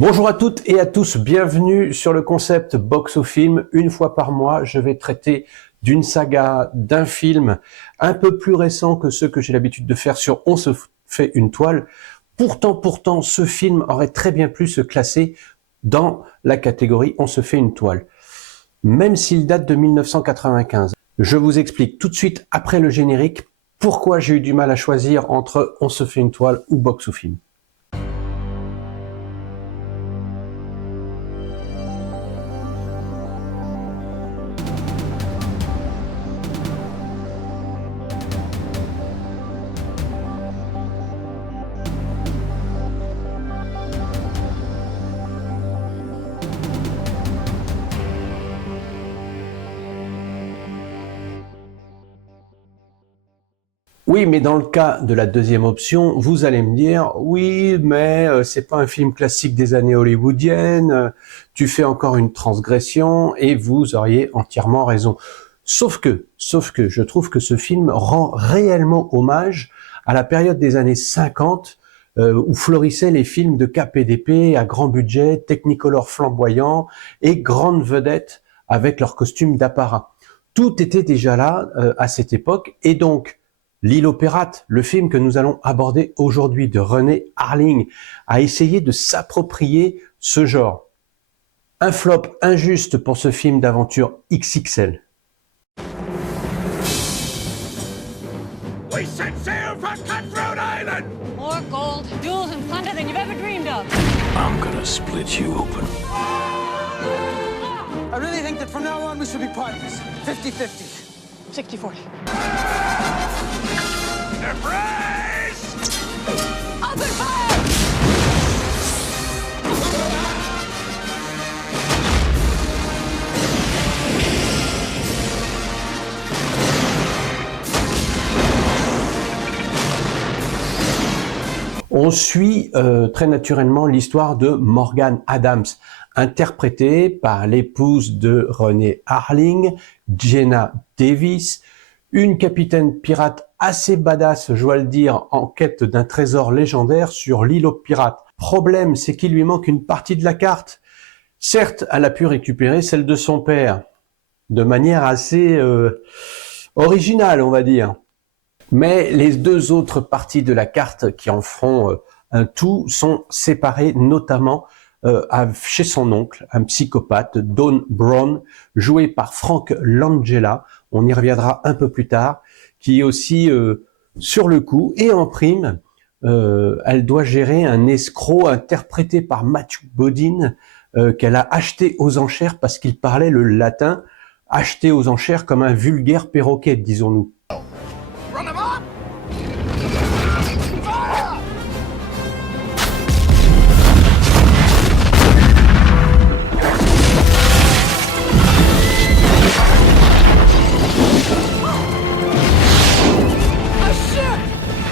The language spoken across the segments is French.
Bonjour à toutes et à tous, bienvenue sur le concept Box au film. Une fois par mois, je vais traiter d'une saga, d'un film un peu plus récent que ceux que j'ai l'habitude de faire sur On se fait une toile. Pourtant, ce film aurait très bien pu se classer dans la catégorie On se fait une toile, même s'il date de 1995. Je vous explique tout de suite après le générique pourquoi j'ai eu du mal à choisir entre On se fait une toile ou Box au film. Oui, mais dans le cas de la deuxième option, vous allez me dire, oui, mais c'est pas un film classique des années hollywoodiennes, tu fais encore une transgression, et vous auriez entièrement raison. Sauf que, je trouve que ce film rend réellement hommage à la période des années 50, où florissaient les films de KPDP à grand budget, technicolor flamboyant, et grandes vedettes avec leurs costumes d'apparat. Tout était déjà là à cette époque, et donc, L'île aux pirates, le film que nous allons aborder aujourd'hui de René Harling, a essayé de s'approprier ce genre. Un flop injuste pour ce film d'aventure XXL. We set sail for Cutthroat Island! More gold, jewels, and plunder than you've ever dreamed of. I'm gonna split you open. I really think that from now on we should be partners. 50-50. 60-40. Embrace! Open fire! On suit très naturellement l'histoire de Morgan Adams, interprétée par l'épouse de René Harling, Geena Davis, une capitaine pirate assez badass, je dois le dire, en quête d'un trésor légendaire sur l'île aux pirates. Problème, c'est qu'il lui manque une partie de la carte. Certes, elle a pu récupérer celle de son père, de manière assez originale, on va dire. Mais les deux autres parties de la carte qui en feront un tout sont séparées, notamment chez son oncle, un psychopathe, Don Brown, joué par Frank Langella. On y reviendra un peu plus tard, qui est aussi sur le coup. Et en prime, elle doit gérer un escroc interprété par Matthew Modine, qu'elle a acheté aux enchères parce qu'il parlait le latin, acheté aux enchères comme un vulgaire perroquet, disons-nous. Run him up! Fire! A ship!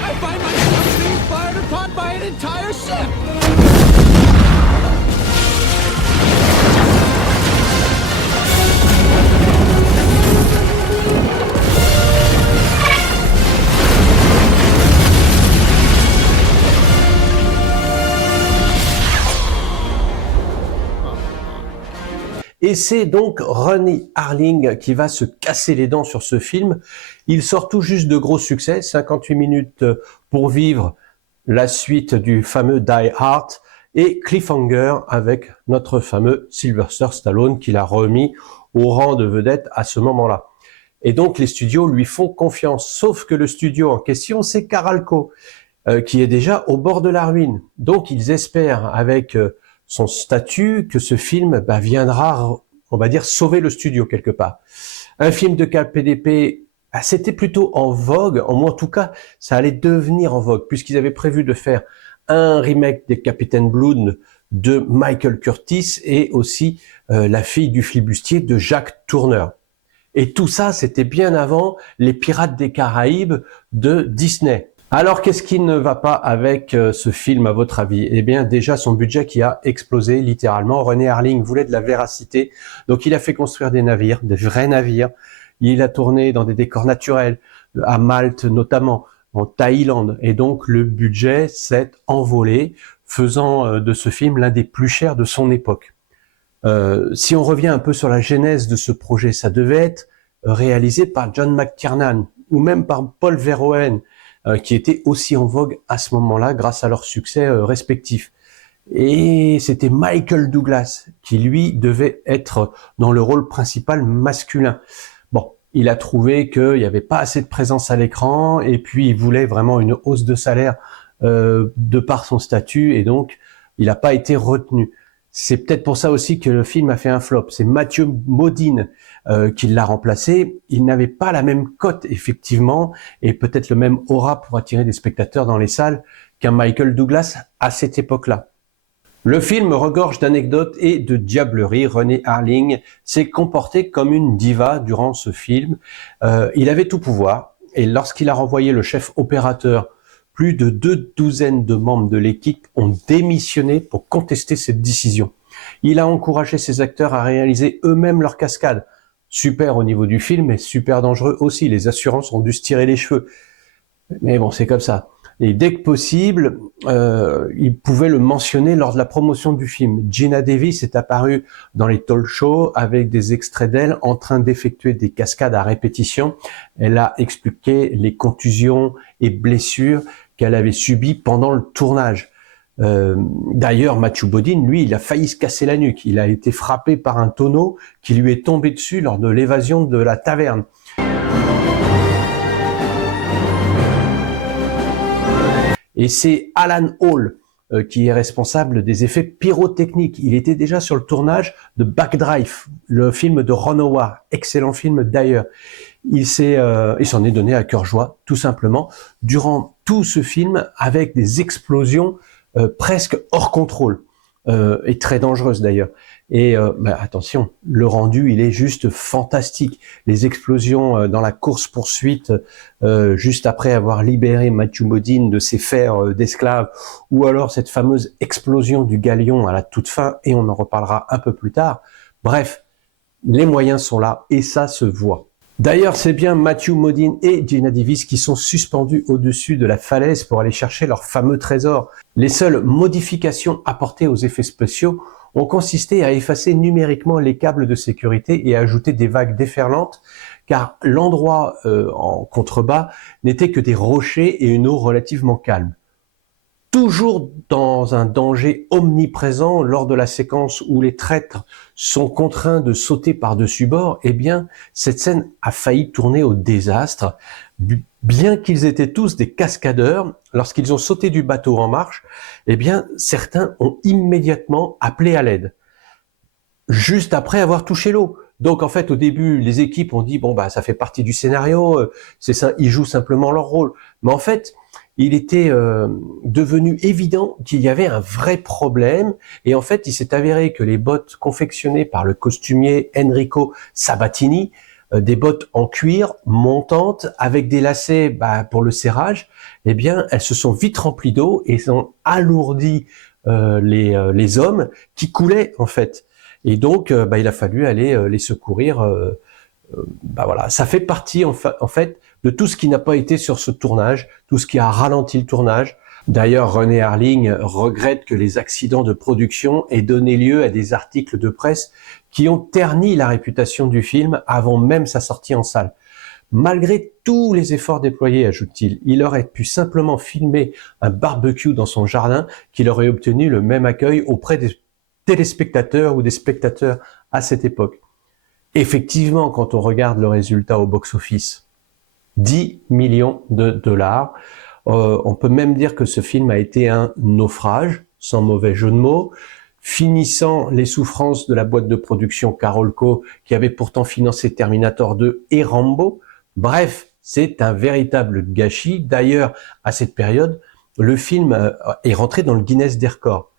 I find myself being fired upon by an entire ship! Et c'est donc René Harling qui va se casser les dents sur ce film. Il sort tout juste de gros succès, 58 minutes pour vivre, la suite du fameux Die Hard, et Cliffhanger avec notre fameux Sylvester Stallone qui l'a remis au rang de vedette à ce moment-là. Et donc les studios lui font confiance, sauf que le studio en question, c'est Caralco, qui est déjà au bord de la ruine. Donc ils espèrent avec son statut que ce film viendra, on va dire, sauver le studio quelque part. Un film de KPDP, c'était plutôt en vogue, en tout cas, ça allait devenir en vogue, puisqu'ils avaient prévu de faire un remake des Capitaine Blood de Michael Curtis et aussi La fille du flibustier de Jacques Tourneur. Et tout ça, c'était bien avant les Pirates des Caraïbes de Disney. Alors, qu'est-ce qui ne va pas avec ce film, à votre avis? Eh bien, déjà, son budget qui a explosé, littéralement. René Harling voulait de la véracité, donc il a fait construire des navires, des vrais navires. Il a tourné dans des décors naturels, à Malte notamment, en Thaïlande. Et donc, le budget s'est envolé. faisant de ce film l'un des plus chers de son époque. Si on revient un peu sur la genèse de ce projet, ça devait être réalisé par John McTiernan ou même par Paul Verhoeven, qui étaient aussi en vogue à ce moment-là grâce à leurs succès respectifs. Et c'était Michael Douglas qui, lui, devait être dans le rôle principal masculin. Bon, il a trouvé qu'il n'y avait pas assez de présence à l'écran et puis il voulait vraiment une hausse de salaire de par son statut et donc il n'a pas été retenu. C'est peut-être pour ça aussi que le film a fait un flop. C'est Matthew Modine qui l'a remplacé. Il n'avait pas la même cote, effectivement, et peut-être le même aura pour attirer des spectateurs dans les salles qu'un Michael Douglas à cette époque-là. Le film regorge d'anecdotes et de diableries. René Harling s'est comporté comme une diva durant ce film. Il avait tout pouvoir, et lorsqu'il a renvoyé le chef opérateur, plus de 2 douzaines de membres de l'équipe ont démissionné pour contester cette décision. Il a encouragé ses acteurs à réaliser eux-mêmes leurs cascades. Super au niveau du film, mais super dangereux aussi. Les assurances ont dû se tirer les cheveux. Mais bon, c'est comme ça. Et dès que possible, il pouvait le mentionner lors de la promotion du film. Geena Davis est apparue dans les talk shows avec des extraits d'elle en train d'effectuer des cascades à répétition. Elle a expliqué les contusions et blessures qu'elle avait subies pendant le tournage. D'ailleurs, Matthew Modine, lui, il a failli se casser la nuque. Il a été frappé par un tonneau qui lui est tombé dessus lors de l'évasion de la taverne. Et c'est Alan Hall qui est responsable des effets pyrotechniques. Il était déjà sur le tournage de Backdraft, le film de Ron Howard, excellent film d'ailleurs. Il s'en est donné à cœur joie, tout simplement, durant tout ce film avec des explosions presque hors contrôle et très dangereuses d'ailleurs. Et attention, le rendu, il est juste fantastique. Les explosions dans la course-poursuite, juste après avoir libéré Matthew Modine de ses fers d'esclaves, ou alors cette fameuse explosion du galion à la toute fin, et on en reparlera un peu plus tard. Bref, les moyens sont là, et ça se voit. D'ailleurs, c'est bien Matthew Modine et Geena Davis qui sont suspendus au-dessus de la falaise pour aller chercher leur fameux trésor. Les seules modifications apportées aux effets spéciaux ont consisté à effacer numériquement les câbles de sécurité et à ajouter des vagues déferlantes, car l'endroit en contrebas n'était que des rochers et une eau relativement calme. Toujours dans un danger omniprésent lors de la séquence où les traîtres sont contraints de sauter par-dessus bord, eh bien, cette scène a failli tourner au désastre. Bien qu'ils étaient tous des cascadeurs, lorsqu'ils ont sauté du bateau en marche, eh bien, certains ont immédiatement appelé à l'aide, juste après avoir touché l'eau. Donc, en fait, au début, les équipes ont dit, bon, bah, ça fait partie du scénario, c'est ça, ils jouent simplement leur rôle. Mais en fait, il était devenu évident qu'il y avait un vrai problème, et en fait, il s'est avéré que les bottes confectionnées par le costumier Enrico Sabatini, des bottes en cuir montantes avec des lacets pour le serrage, eh bien, elles se sont vite remplies d'eau et ont alourdi les hommes qui coulaient en fait. Et donc, il a fallu aller les secourir. Voilà, ça fait partie en fait de tout ce qui n'a pas été sur ce tournage, tout ce qui a ralenti le tournage. D'ailleurs, René Harling regrette que les accidents de production aient donné lieu à des articles de presse qui ont terni la réputation du film avant même sa sortie en salle. Malgré tous les efforts déployés, ajoute-t-il, il aurait pu simplement filmer un barbecue dans son jardin qu'il aurait obtenu le même accueil auprès des téléspectateurs ou des spectateurs à cette époque. Effectivement, quand on regarde le résultat au box-office, 10 millions de dollars, on peut même dire que ce film a été un naufrage, sans mauvais jeu de mots, finissant les souffrances de la boîte de production Carolco, qui avait pourtant financé Terminator 2 et Rambo. Bref, c'est un véritable gâchis. D'ailleurs, à cette période, le film est rentré dans le Guinness des records.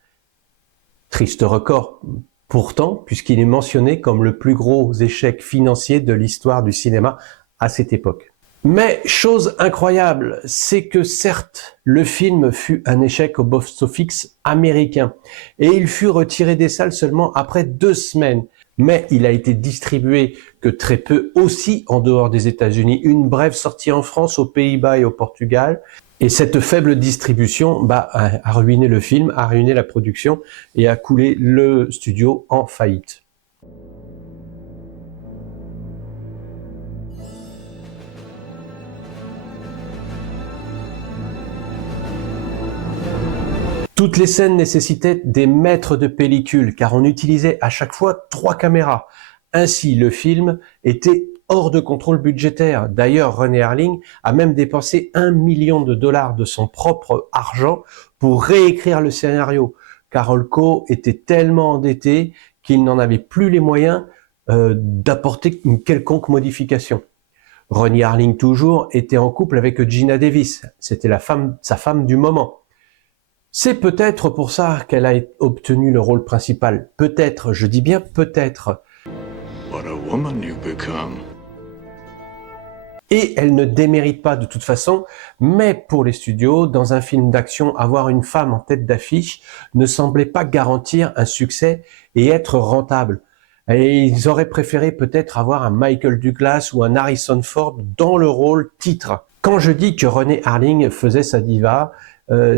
Triste record, pourtant, puisqu'il est mentionné comme le plus gros échec financier de l'histoire du cinéma à cette époque. Mais chose incroyable, c'est que certes, le film fut un échec au box-office américain et il fut retiré des salles seulement après 2 semaines. Mais il a été distribué que très peu aussi en dehors des États-Unis. Une brève sortie en France, aux Pays-Bas et au Portugal. Et cette faible distribution a ruiné le film, a ruiné la production et a coulé le studio en faillite. Toutes les scènes nécessitaient des mètres de pellicule car on utilisait à chaque fois 3 caméras. Ainsi, le film était hors de contrôle budgétaire. D'ailleurs, René Harlin a même dépensé $1 million de son propre argent pour réécrire le scénario. Carol Coe était tellement endetté qu'il n'en avait plus les moyens d'apporter une quelconque modification. René Harlin, toujours, était en couple avec Geena Davis. C'était sa femme du moment. C'est peut-être pour ça qu'elle a obtenu le rôle principal. Peut-être, je dis bien peut-être. What a woman you become. Et elle ne démérite pas de toute façon, mais pour les studios, dans un film d'action, avoir une femme en tête d'affiche ne semblait pas garantir un succès et être rentable. Et ils auraient préféré peut-être avoir un Michael Douglas ou un Harrison Ford dans le rôle titre. Quand je dis que René Harlin faisait sa diva,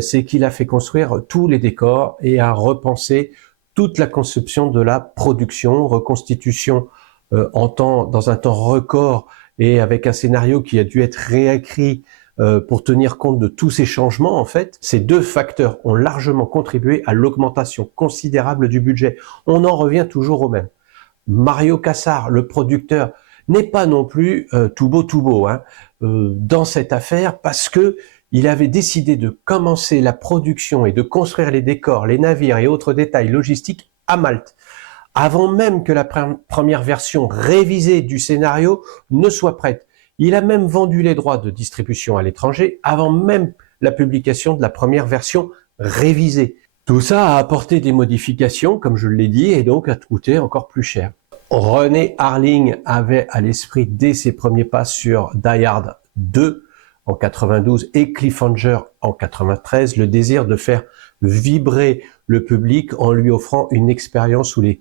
c'est qu'il a fait construire tous les décors et a repensé toute la conception de la production, reconstitution dans un temps record et avec un scénario qui a dû être réécrit pour tenir compte de tous ces changements. En fait, ces deux facteurs ont largement contribué à l'augmentation considérable du budget. On en revient toujours au même. Mario Kassar, le producteur, n'est pas non plus tout beau dans cette affaire parce que il avait décidé de commencer la production et de construire les décors, les navires et autres détails logistiques à Malte, avant même que la première version révisée du scénario ne soit prête. Il a même vendu les droits de distribution à l'étranger avant même la publication de la première version révisée. Tout ça a apporté des modifications, comme je l'ai dit, et donc a coûté encore plus cher. René Harlin avait à l'esprit dès ses premiers pas sur Die Hard 2 en 92 et Cliffhanger en 93, le désir de faire vibrer le public en lui offrant une expérience où les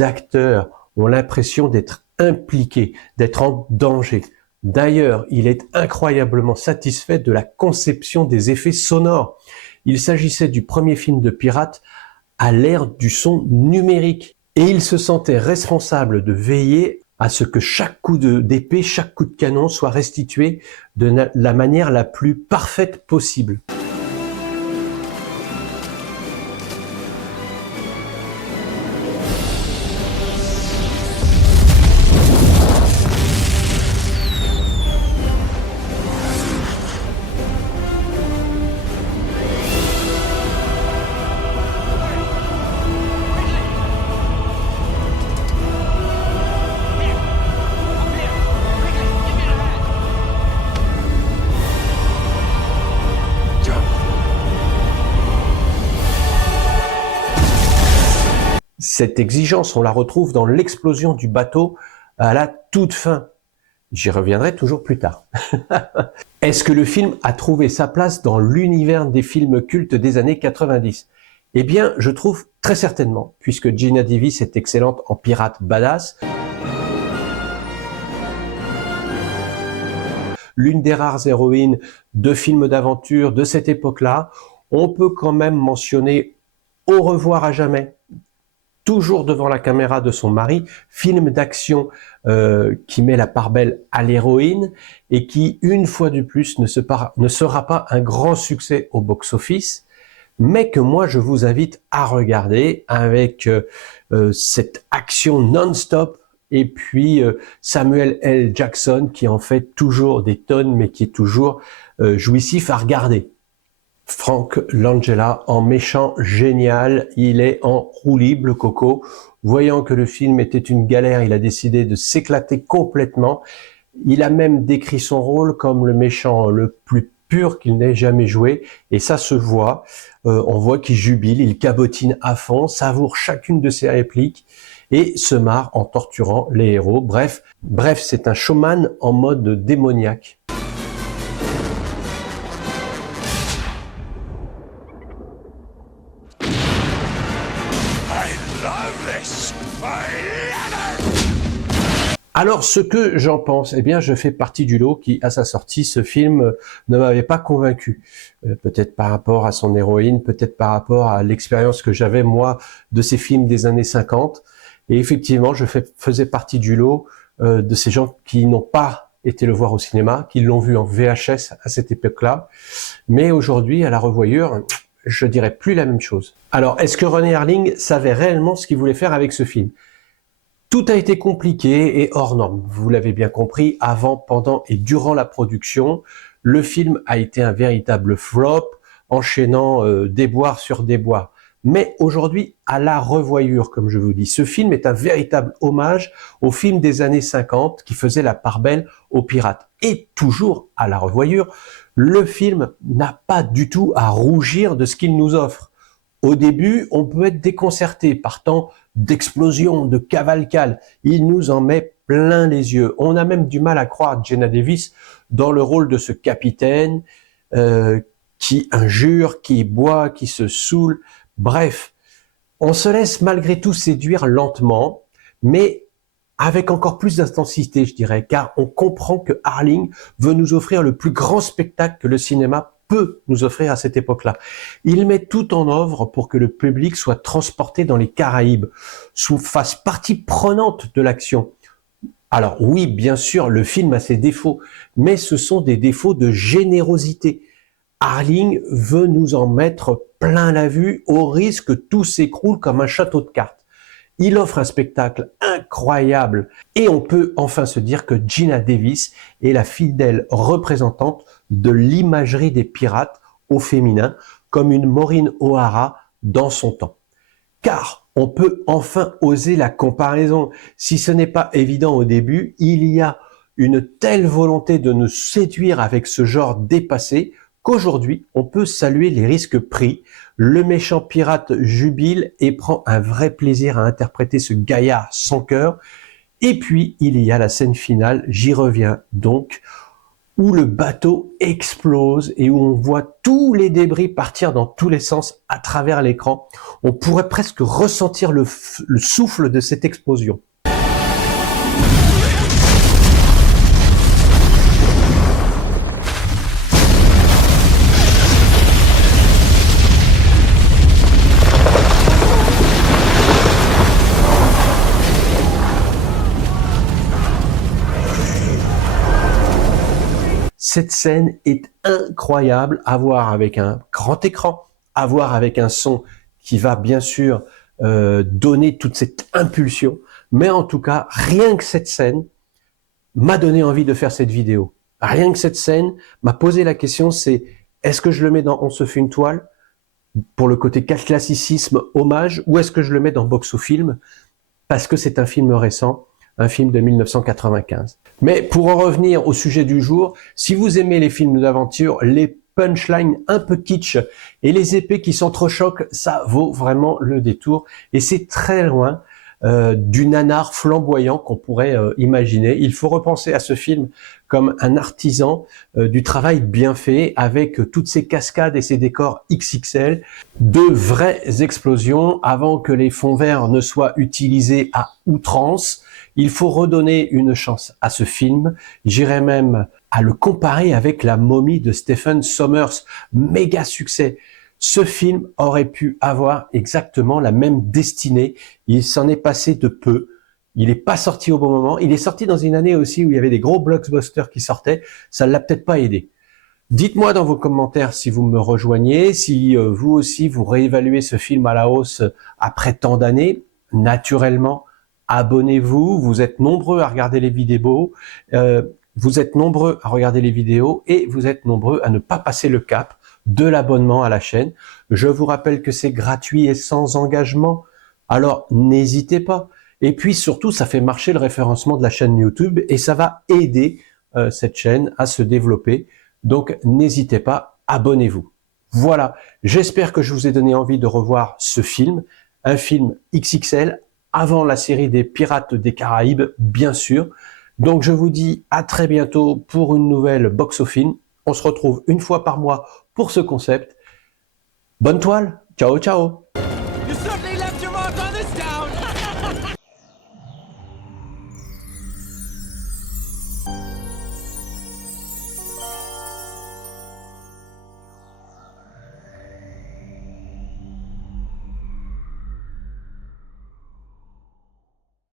acteurs ont l'impression d'être impliqués, d'être en danger. D'ailleurs, il est incroyablement satisfait de la conception des effets sonores. Il s'agissait du premier film de pirate à l'ère du son numérique. Et il se sentait responsable de veiller à ce que chaque coup d'épée, chaque coup de canon soit restitué de la manière la plus parfaite possible. Cette exigence, on la retrouve dans l'explosion du bateau à la toute fin. J'y reviendrai toujours plus tard. Est-ce que le film a trouvé sa place dans l'univers des films cultes des années 90 ? Eh bien, je trouve très certainement, puisque Geena Davis est excellente en pirate badass. L'une des rares héroïnes de films d'aventure de cette époque-là. On peut quand même mentionner Au revoir à jamais, toujours devant la caméra de son mari, film d'action qui met la part belle à l'héroïne et qui, une fois de plus, ne sera pas un grand succès au box-office, mais que moi je vous invite à regarder avec cette action non-stop et puis Samuel L. Jackson qui en fait toujours des tonnes mais qui est toujours jouissif à regarder. Frank Langella en méchant génial, il est en roue libre, le coco. Voyant que le film était une galère, il a décidé de s'éclater complètement. Il a même décrit son rôle comme le méchant le plus pur qu'il n'ait jamais joué, et ça se voit. On voit qu'il jubile, il cabotine à fond, savoure chacune de ses répliques et se marre en torturant les héros. Bref, c'est un showman en mode démoniaque. Alors, ce que j'en pense, eh bien, je fais partie du lot qui, à sa sortie, ce film ne m'avait pas convaincu. Peut-être par rapport à son héroïne, peut-être par rapport à l'expérience que j'avais, moi, de ces films des années 50. Et effectivement, faisais partie du lot de ces gens qui n'ont pas été le voir au cinéma, qui l'ont vu en VHS à cette époque-là. Mais aujourd'hui, à la revoyure, je dirais plus la même chose. Alors, est-ce que René Harling savait réellement ce qu'il voulait faire avec ce film ? Tout a été compliqué et hors norme. Vous l'avez bien compris, avant, pendant et durant la production, le film a été un véritable flop, enchaînant déboire sur déboire. Mais aujourd'hui, à la revoyure, comme je vous dis, ce film est un véritable hommage au film des années 50 qui faisait la part belle aux pirates. Et toujours à la revoyure, le film n'a pas du tout à rougir de ce qu'il nous offre. Au début, on peut être déconcerté par tant d'explosions, de cavalcades. Il nous en met plein les yeux. On a même du mal à croire Geena Davis dans le rôle de ce capitaine qui injure, qui boit, qui se saoule. Bref, on se laisse malgré tout séduire lentement, mais avec encore plus d'intensité, je dirais, car on comprend que Harling veut nous offrir le plus grand spectacle que le cinéma peut nous offrir à cette époque-là. Il met tout en œuvre pour que le public soit transporté dans les Caraïbes, fasse partie prenante de l'action. Alors oui, bien sûr, le film a ses défauts, mais ce sont des défauts de générosité. Harling veut nous en mettre plein la vue au risque que tout s'écroule comme un château de cartes. Il offre un spectacle incroyable et on peut enfin se dire que Geena Davis est la fidèle représentante de l'imagerie des pirates au féminin, comme une Maureen O'Hara dans son temps. Car on peut enfin oser la comparaison. Si ce n'est pas évident au début, il y a une telle volonté de nous séduire avec ce genre dépassé qu'aujourd'hui, on peut saluer les risques pris. Le méchant pirate jubile et prend un vrai plaisir à interpréter ce gaillard sans cœur. Et puis, il y a la scène finale, j'y reviens donc, où le bateau explose et où on voit tous les débris partir dans tous les sens à travers l'écran. On pourrait presque ressentir le souffle de cette explosion. Cette scène est incroyable à voir avec un grand écran, à voir avec un son qui va bien sûr donner toute cette impulsion. Mais en tout cas, rien que cette scène m'a donné envie de faire cette vidéo. Rien que cette scène m'a posé la question, c'est est-ce que je le mets dans On se fait une toile pour le côté classicisme, hommage, ou est-ce que je le mets dans Box au film parce que c'est un film récent, un film de 1995. Mais pour en revenir au sujet du jour, si vous aimez les films d'aventure, les punchlines un peu kitsch et les épées qui s'entrechoquent, ça vaut vraiment le détour. Et c'est très loin du nanar flamboyant qu'on pourrait imaginer. Il faut repenser à ce film comme un artisan du travail bien fait, avec toutes ces cascades et ces décors XXL, de vraies explosions avant que les fonds verts ne soient utilisés à outrance. Il faut redonner une chance à ce film. J'irais même à le comparer avec La Momie de Stephen Sommers. Méga succès. Ce film aurait pu avoir exactement la même destinée. Il s'en est passé de peu. Il n'est pas sorti au bon moment. Il est sorti dans une année aussi où il y avait des gros blockbusters qui sortaient. Ça ne l'a peut-être pas aidé. Dites-moi dans vos commentaires si vous me rejoignez, si vous aussi vous réévaluez ce film à la hausse après tant d'années. Naturellement, abonnez-vous. Vous êtes nombreux à regarder les vidéos. Vous êtes nombreux à regarder les vidéos et vous êtes nombreux à ne pas passer le cap de l'abonnement à la chaîne. Je vous rappelle que c'est gratuit et sans engagement. Alors, n'hésitez pas. Et puis surtout, ça fait marcher le référencement de la chaîne YouTube et ça va aider cette chaîne à se développer. Donc, n'hésitez pas, abonnez-vous. Voilà, j'espère que je vous ai donné envie de revoir ce film, un film XXL, avant la série des Pirates des Caraïbes, bien sûr. Donc, je vous dis à très bientôt pour une nouvelle Box au film. On se retrouve une fois par mois pour ce concept. Bonne toile, ciao ciao.